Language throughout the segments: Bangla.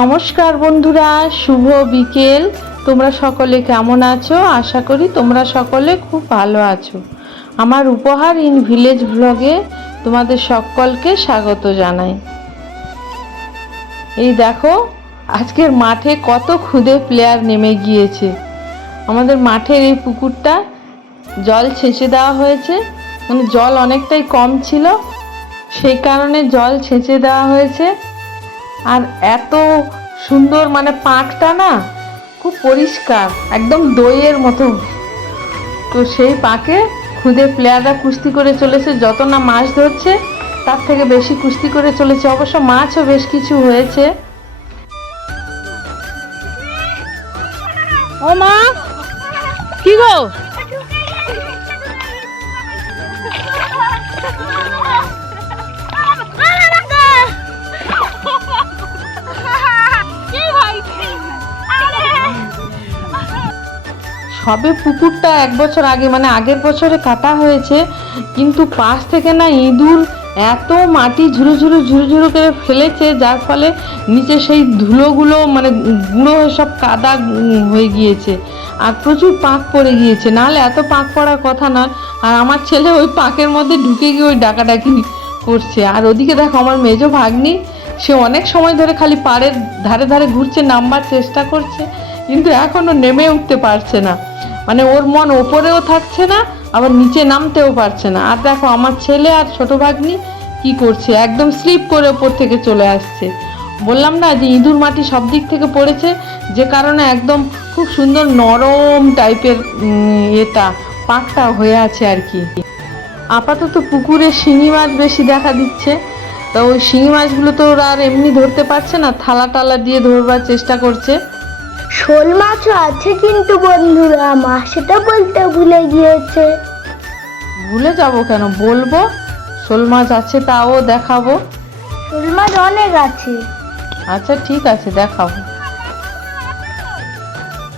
নমস্কার বন্ধুরা, শুভ বিকেল। তোমরা সকলে কেমন আছো? আশা করি তোমরা সকলে খুব ভালো আছো। আমার উপহার ইন ভিলেজ ব্লগে তোমাদের সকলকে স্বাগত জানাই। এই দেখো, আজকের মাঠে কত খুদে প্লেয়ার নেমে গিয়েছে। আমাদের মাঠের এই পুকুরটা জল ছেঁচে দেওয়া হয়েছে। মানে জল অনেকটাই কম ছিল। সেই কারণে জল ছেঁচে দেওয়া হয়েছে। আর এত সুন্দর মানে পাঁকটা না, খুব পরিষ্কার, একদম দইয়ের মতো। তো সেই পাকে খুদে প্লেয়াররা কুস্তি করে চলেছে, যত না মাছ ধরছে, তার থেকে বেশি কুস্তি করে চলেছে। অবশ্য মাছও বেশ কিছু হয়েছে। ও মা, কি গো? সবে পুকুরটা এক বছর আগে মানে আগের বছরে কাটা হয়েছে, কিন্তু পাশ থেকে না ইঁদুর এত মাটি ঝুরো ঝুরো ঝুরো ঝুরো করে ফেলেছে, যার ফলে নিচে সেই ধুলোগুলো মানে গুঁড়ো সব কাদা হয়ে গিয়েছে। আর প্রচুর পাক পড়ে গিয়েছে। নাহলে এত পাক পড়ার কথা নয়। আর আমার ছেলে ওই পাকের মধ্যে ঢুকে গিয়ে ওই ডাকাডাকি করছে। আর ওদিকে দেখো আমার মেজো ভাগ্নি, সে অনেক সময় ধরে খালি পাড়ের ধারে ধারে ঘুরছে, নামবার চেষ্টা করছে। কিন্তু এখনও নেমে উঠতে পারছে না। মানে ওর মন ওপরেও থাকছে না, আবার নিচে নামতেও পারছে না। আর দেখো, আমার ছেলে আর ছোট ভাগ্নি কি করছে? একদম স্লিপ করে ওপর থেকে চলে আসছে। বললাম না যে ইঁদুর মাটি সব দিক থেকে পড়েছে, যে কারণে একদম খুব সুন্দর নরম টাইপের এটা পাকটা হয়ে আছে আর কি। আপাতত পুকুরে শিঙি মাছ বেশি দেখা দিচ্ছে। তো ওই শিঙি মাছগুলো তো ওরা আর এমনি ধরতে পারছে না, থালা টালা দিয়ে ধরবার চেষ্টা করছে। শোল মাছও আছে কিন্তু বন্ধুরা মা সেটা বলতে ভুলে গিয়েছে। ভুলে যাব কেন? বলব? শোল মাছ আছে তাও দেখাবো। শোল মাছ অনেক আছে। আচ্ছা ঠিক আছে দেখাবো।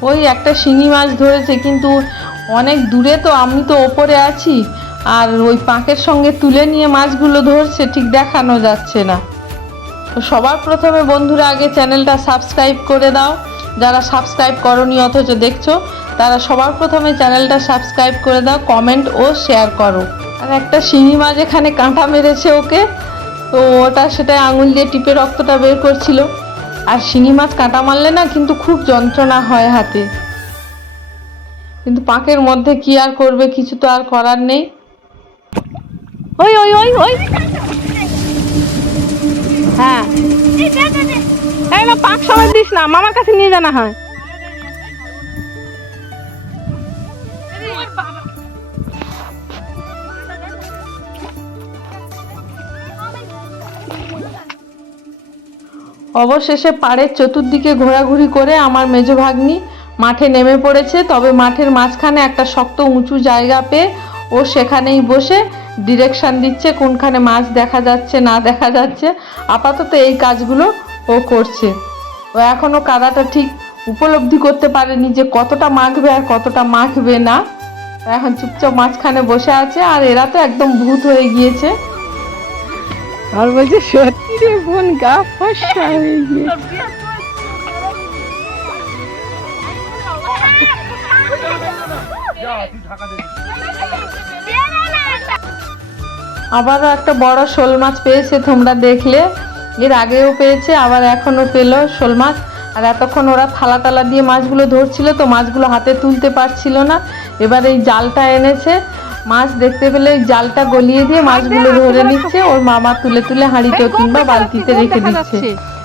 ওই একটা শিঙি মাছ ধরেছে কিন্তু অনেক দূরে তো আমি তো ওপরে আছি। আর ওই পাঁকের সঙ্গে তুলে নিয়ে মাছগুলো ধরছে ঠিক দেখানো যাচ্ছে না। তো সবার প্রথমে বন্ধুরা আগে চ্যানেলটা সাবস্ক্রাইব করে দাও। যারা সাবস্ক্রাইব করনি অথচ দেখছ, তারা সবার প্রথমে চ্যানেলটা সাবস্ক্রাইব করে দাও কমেন্ট ও শেয়ার করো। আর একটা শিঙি মাছ এখানে কাঁটা মেরেছে ওকে, তো ওটা সেটা আঙুল দিয়ে টিপে রক্তটা বের করছিল। আর শিঙি মাছ কাঁটা মারলে না কিন্তু খুব যন্ত্রণা হয় হাতে। কিন্তু পাকের মধ্যে কি আর করবে, কিছু তো আর করার নেই। ওই ওই ওই ওই। হ্যাঁ। দিস না, মামার কাছে নিয়ে জানা হয়। অবশেষে পাড়ের চতুর্দিকে ঘোরাঘুরি করে আমার মেজ ভাগ্নি মাঠে নেমে পড়েছে, তবে মাঠের মাঝখানে একটা শক্ত উঁচু জায়গা পেয়ে ও সেখানেই বসে ডিরেকশন দিচ্ছে, কোনখানে মাছ দেখা যাচ্ছে, না দেখা যাচ্ছে। আপাতত এই কাজগুলো ও করছে। ও এখনও কাদাটা ঠিক উপলব্ধি করতে পারেনি যে কতটা মাখবে আর কতটা মাখবে না। এখন চুপচাপ মাঝখানে বসে আছে আর এরা তো একদম ভূত হয়ে গিয়েছে। আর বলছে সত্যি রে বোন গা ফসা হয়ে গিয়ে আবারও একটা বড় শোল মাছ পেয়েছে তোমরা দেখলে। এর আগেও পেয়েছে আবার এখনও পেল শোল মাছ। আর এতক্ষণ ওরা থালা তালা দিয়ে মাছগুলো ধরছিল তো মাছগুলো হাতে তুলতে পারছিল না। এবার এই জালটা এনেছে। মাছ দেখতে পেলে এই জালটা গলিয়ে দিয়ে মাছগুলো ধরে নিচ্ছে ওর মামা তুলে তুলে হাঁড়িতে কিংবা বালতিতে রেখে দিচ্ছে।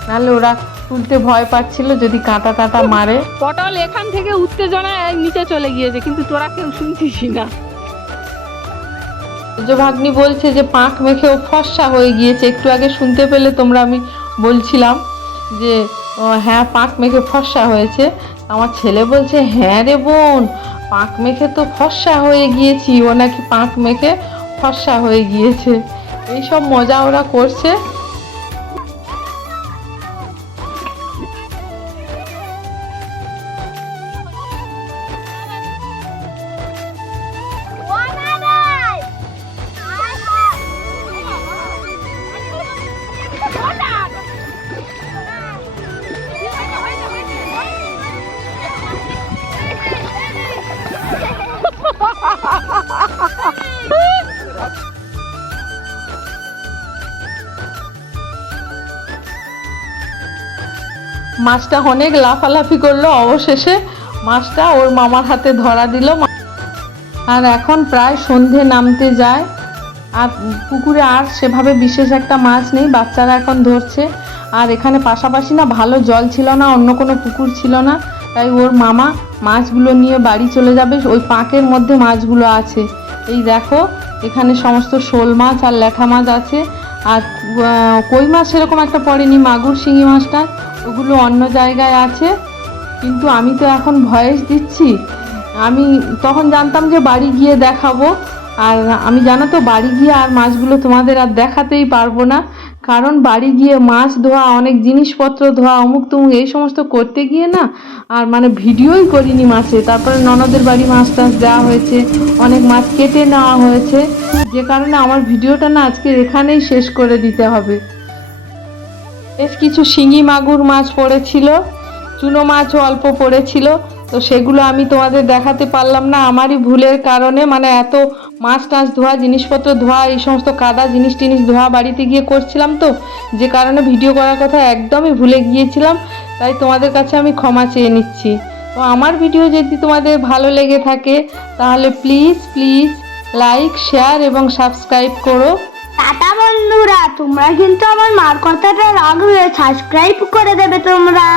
নাহলে ওরা তুলতে ভয় পাচ্ছিল যদি কাঁটা টাটা মারে। পটল এখান থেকে উত্তেজনায় নিচে চলে গিয়েছে কিন্তু তোরা কেউ শুনছিস না। ভাগ্নি বলছে যে পাঁক মেখে ও ফর্সা হয়ে গিয়েছে। একটু আগে শুনতে পেলে তোমরা আমি বলছিলাম যে হ্যাঁ পাঁক মেখে ফর্সা হয়েছে। আমার ছেলে বলছে হ্যাঁ রে বোন, পাঁক মেখে তো ফর্সা হয়ে গিয়েছি। ও নাকি পাঁক মেখে ফর্সা হয়ে গিয়েছে। এইসব মজা ওরা করছে। মাছটা অনেক লাফালাফি করল অবশেষে। মাছটা ওর মামার হাতে ধরা দিল। আর এখন প্রায় সন্ধে নামতে যায়। আর পুকুরে আর সেভাবে বিশেষ একটা মাছ নেই, বাচ্চারা এখন ধরছে। আর এখানে পাশাপাশি না ভালো জল ছিল না, অন্য কোনো পুকুর ছিল না। তাই ওর মামা মাছগুলো নিয়ে বাড়ি চলে যাবে। ওই পাঁকের মধ্যে মাছগুলো আছে। এই দেখো, এখানে সমস্ত শোল মাছ আর ল্যাঠা মাছ আছে। আর কই মাছ সেরকম একটা পড়েনি, মাগুর, শিঙি মাছটা। ওগুলো অন্য জায়গায় আছে। কিন্তু আমি তো এখন ভয়েস দিচ্ছি। আমি তখন জানতাম যে বাড়ি গিয়ে দেখাবো। আর আমি জানো তো, বাড়ি গিয়ে আর মাছগুলো তোমাদের আর দেখাতেই পারব না। কারণ বাড়ি গিয়ে মাছ ধোয়া, অনেক জিনিসপত্র ধোয়া, অমুক তুমুক এই সমস্ত করতে গিয়ে না, আর মানে ভিডিওই করিনি মাছে। তারপরে ননদের বাড়ি মাছ টাছ দেওয়া হয়েছে, অনেক মাছ কেটে নেওয়া হয়েছে। যে কারণে আমার ভিডিওটা না আজকে এখানেই শেষ করে দিতে হবে। বেশ কিছু শিঙি মাগুর মাছ পড়েছিল, চুনো মাছও অল্প পড়েছিল, তো সেগুলো আমি তোমাদের দেখাতে পারলাম না। আমারই ভুলের কারণে মানে এত মাছ টাছ ধোয়া, জিনিসপত্র ধোয়া, এই সমস্ত কাদা, জিনিস টিনিস ধোয়া বাড়িতে গিয়ে করছিলাম তো। যে কারণে ভিডিও করার কথা একদমই ভুলে গিয়েছিলাম। তাই তোমাদের কাছে আমি ক্ষমা চেয়ে নিচ্ছি। তো আমার ভিডিও যদি তোমাদের ভালো লেগে থাকে, তাহলে প্লিজ প্লিজ লাইক শেয়ার এবং সাবস্ক্রাইব করো। টাটা বন্ধুরা, তোমরা কিন্তু আমার মার কথাটা রাখবে সাবস্ক্রাইব করে দেবে তোমরা।